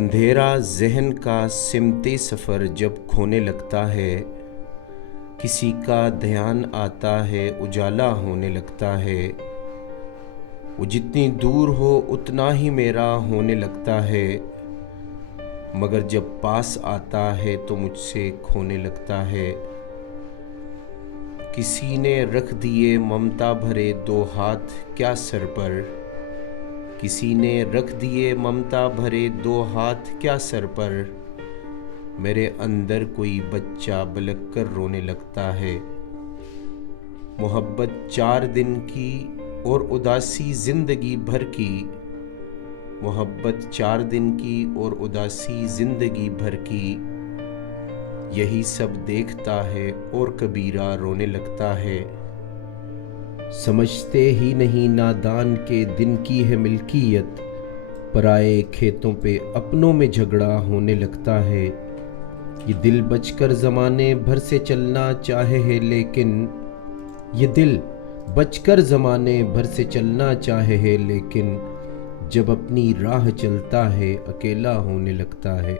अंधेरा ज़हन का सिमते सफ़र जब खोने लगता है, किसी का ध्यान आता है उजाला होने लगता है। वो जितनी दूर हो उतना ही मेरा होने लगता है, मगर जब पास आता है तो मुझसे खोने लगता है। किसी ने रख दिए ममता भरे दो हाथ क्या सर पर, किसी ने रख दिए ममता भरे दो हाथ क्या सर पर। मेरे अंदर कोई बच्चा बलक कर रोने लगता है। मोहब्बत 4 दिन की और उदासी जिंदगी भर की, मोहब्बत 4 दिन की और उदासी जिंदगी भर की। यही सब देखता है और कबीरा रोने लगता है। समझते ही नहीं नादान के दिन की है मिल्कियत, पराए खेतों पे अपनों में झगड़ा होने लगता है। ये दिल बचकर ज़माने भर से चलना चाहे है, लेकिन ये दिल बचकर ज़माने भर से चलना चाहे है, लेकिन जब अपनी राह चलता है अकेला होने लगता है।